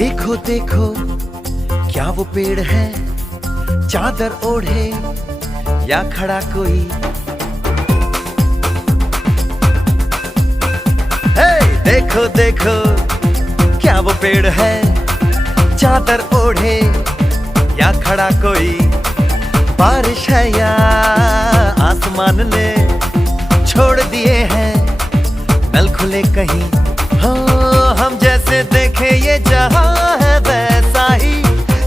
देखो देखो क्या वो पेड़ है, चादर ओढ़े या खड़ा कोई। हे देखो देखो क्या वो पेड़ है, चादर ओढ़े या खड़ा कोई। बारिश है या आसमान ने छोड़ दिए हैं नल खुले कहीं। हाँ हम जैसे देखे ये जहां है वैसा ही,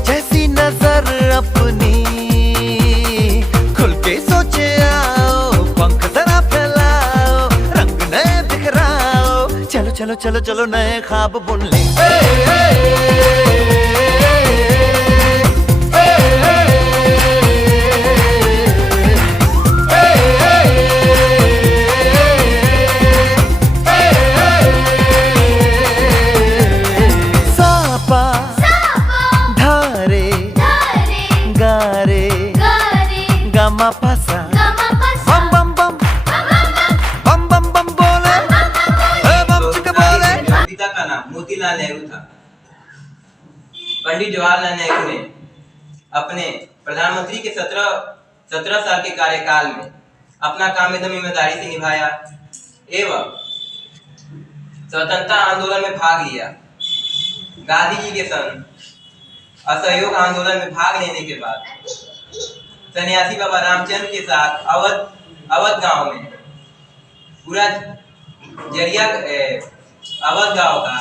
जैसी नजर अपनी खुल के सोचे आओ। पंख जरा फैलाओ, रंग नए बिखराओ, चलो चलो चलो चलो नए ख्वाब बुन ले। पासा बम बम बम बम बम बम बोले बम चिक बोले। पिता का नाम मोतीलाल नेहरू था। पंडित जवाहरलाल नेहरू ने अपने प्रधानमंत्री के 17 साल के कार्यकाल में अपना काम एकदम ईमानदारी से निभाया एवं स्वतंत्रता आंदोलन में भाग लिया। गांधी जी के संग असहयोग आंदोलन में भाग लेने के बाद सन्यासी बाबा रामचंद्र के साथ अवध गांव में पूरा जरिया अवध गांव का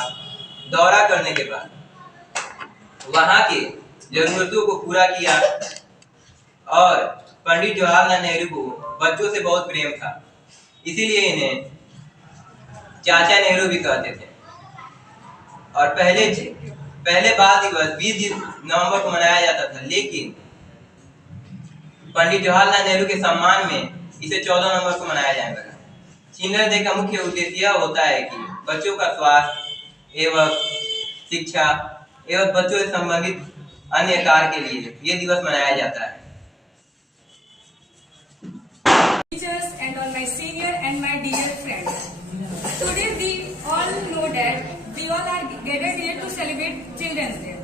दौरा करने के बाद वहां के जरूरतों को पूरा किया। और पंडित जवाहरलाल नेहरू को बच्चों से बहुत प्रेम था, इसीलिए इन्हें चाचा नेहरू भी कहते थे। और पहले बाल दिवस 20 नवंबर को मनाया जाता था, लेकिन पंडित जवाहरलाल नेहरू के सम्मान में इसे 14 नवंबर को मनाया जाने लगा। चिल्ड्रंस डे का मुख्य उद्देश्य यह होता है कि बच्चों का स्वास्थ्य एवं शिक्षा एवं बच्चों से संबंधित अन्य कार्य के लिए ये दिवस मनाया जाता है। Teachers and all my senior and my dear friends, today we all know that we all are gathered here to celebrate Children's Day.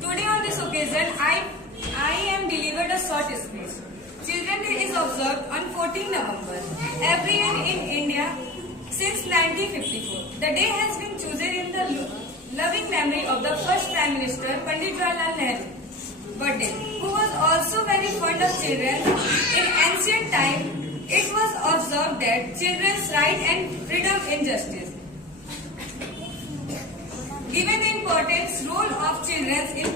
Today on this occasion, I am delivered a short speech. Children's Day is observed on 14 November every year in India since 1954. The day has been chosen in the loving memory of the first Prime Minister Pandit Jawaharlal Nehru birthday, who was also very fond of children. In ancient time, it was observed that children's right and freedom and justice. Given the importance role of children in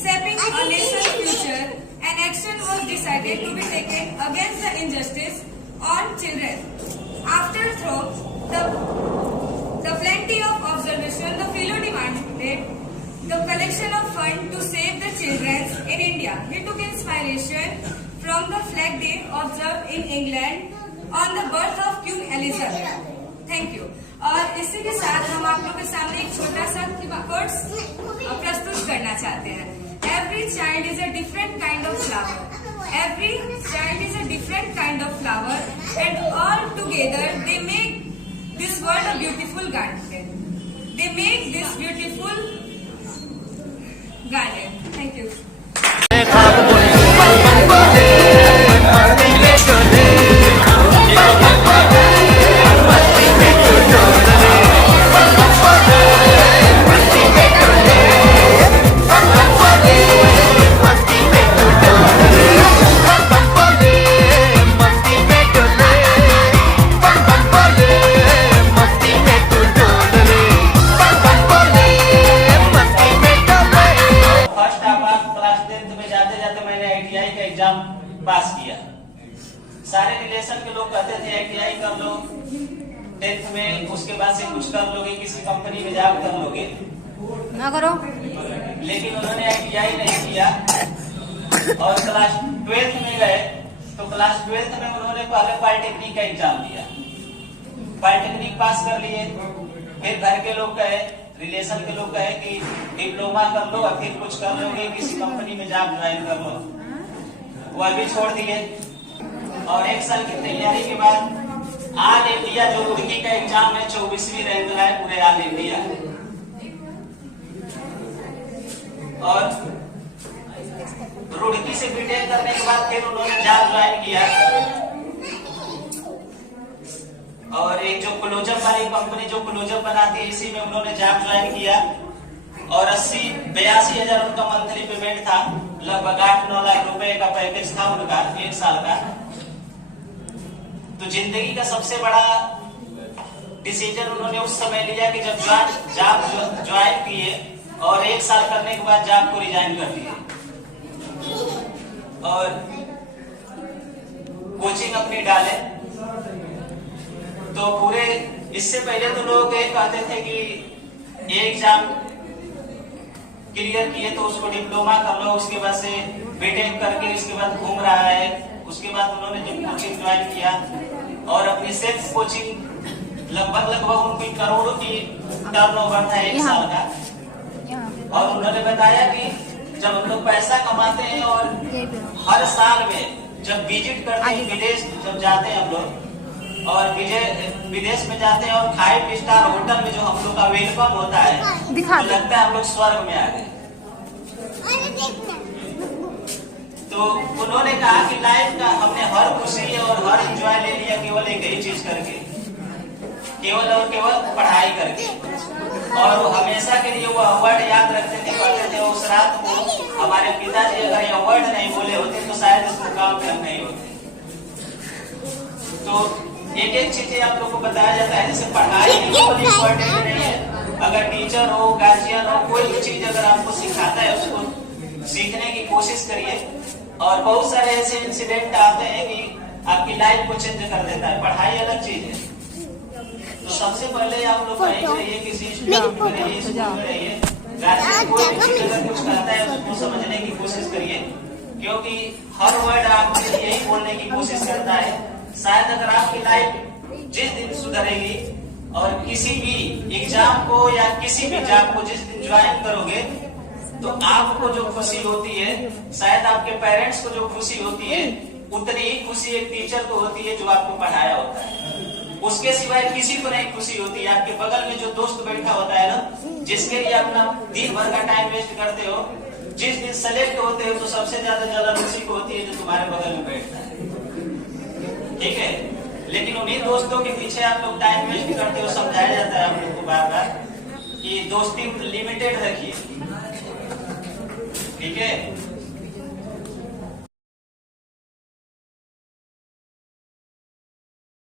shaping a nation's future, an action was decided to be taken against the injustice on children. After the plenty of observation, the fellow demanded the collection of funds to save the children in India. He took inspiration from the Flag Day observed in England on the birth of Queen Elizabeth. Thank you. और इसी के साथ हम आप लोगों के सामने एक छोटा सा कोट्स प्रस्तुत करना चाहते हैं। Every child is a different kind of flower. Every child is a different kind of flower, and all together they make this world a beautiful garden. They make this beautiful garden. Thank you. पास किया। सारे relation के लोग कहते थे ITI कर लो 10th में, उसके बाद से कुछ कर लोगे, किसी कंपनी में जॉब कर लोगे, ना करो। लेकिन उन्होंने ITI नहीं किया और क्लास 12th में गए तो क्लास 12th में उन्होंने पहले पॉलिटेक्निक का एग्जाम दिया। पॉलिटेक्निक पास कर लिए, फिर घर के लोग कहे, रिलेशन के लोग कहे कि डिप्लोमा कर लो और फिर कुछ कर लोगे, किसी कंपनी में जॉब ज्वाइन कर लो। वह भी छोड़ दिए और 1 साल की तैयारी के बाद ऑल इंडिया जो रुड़की का एग्जाम है 24वीं रैंक है पूरे ऑल इंडिया। और रुड़की से बीटेक करने के बाद फिर उन्होंने जॉब ज्वाइन किया और एक जो क्लोजअप वाली कंपनी जो क्लोजअप बनाती है इसी में उन्होंने जॉब ज्वाइन किया और 82 हजार उनका मंथली पेमेंट था, लगभग 8-9 लाख रुपए का पैकेज था उनका 1 साल का। तो जिंदगी का सबसे बड़ा डिसीजन उन्होंने उस समय लिया कि जब जॉब ज्वाइन किए और 1 साल करने के बाद जॉब को रिजाइन कर दिए और कोचिंग अपनी डाले। तो पूरे इससे पहले तो लोग ये कहते थे कि ये एग्जाम क्लियर किए तो उसको डिप्लोमा कर लो, उसके बाद से बीटेक करके उसके बाद घूम रहा है। उसके बाद उन्होंने जब कोचिंग ज्वाइन किया और अपनी सेल्फ कोचिंग लगभग उनकी करोड़ों की टर्नओवर था 1 साल का। और उन्होंने बताया कि जब हम लोग पैसा कमाते हैं और हर साल में जब विजिट करते हैं विदेश, जब जाते हैं हम लोग और विदेश में जाते हैं और 5 स्टार होटल में जो हम लोग का वेलकम होता है तो लगता है हम लोग स्वर्ग में आ गए। तो उन्होंने कहा कि लाइफ का हमने हर खुशी और हर एंजॉय ले लिया केवल एक ही चीज करके, केवल और केवल पढ़ाई करके। और वो हमेशा के लिए वो अवार्ड याद रखते थे, कहते थे उस रात को हमारे पिताजी अगर ये अवार्ड नहीं बोले होते तो शायद इस मुकाम पे हम नहीं होते। तो एक चीजें आप लोग को बताया जाता है, जैसे पढ़ाई इम्पोर्टेंट नहीं है। अगर टीचर हो, गार्जियन हो, कोई भी चीज अगर आपको सिखाता है उसको सीखने की कोशिश करिए। और बहुत सारे ऐसे इंसिडेंट आते हैं कि आपकी लाइफ को चेंज कर देता है। पढ़ाई अलग चीज है। तो सबसे पहले आप लोग रहिए किसी इंस्टीट्यूट में रहिए, स्कूल में रहिए, गार्जियन कोई भी चीज अगर कुछ कहता है उसको समझने की कोशिश करिए, क्योंकि हर वर्ड आपके लिए यही बोलने की कोशिश करता है। शायद अगर आपकी लाइफ जिस दिन सुधरेगी और किसी भी एग्जाम को या किसी भी जॉब को जिस दिन ज्वाइन करोगे तो आपको जो खुशी होती है, शायद आपके पेरेंट्स को जो खुशी होती है उतनी ही खुशी एक टीचर को होती है जो आपको पढ़ाया होता है। उसके सिवाय किसी को नहीं खुशी होती। आपके बगल में जो दोस्त बैठा होता है ना, जिसके लिए अपना दिन भर का टाइम वेस्ट करते हो, जिस दिन सेलेक्ट होते हो तो सबसे ज्यादा खुशी को होती है जो तुम्हारे बगल में बैठता है, ठीक है। लेकिन उन्हीं दोस्तों के पीछे आप लोग टाइम वेस्ट करते हो। समझाया जाता है आप लोग को बार बार कि दोस्ती लिमिटेड रखिए, ठीक है।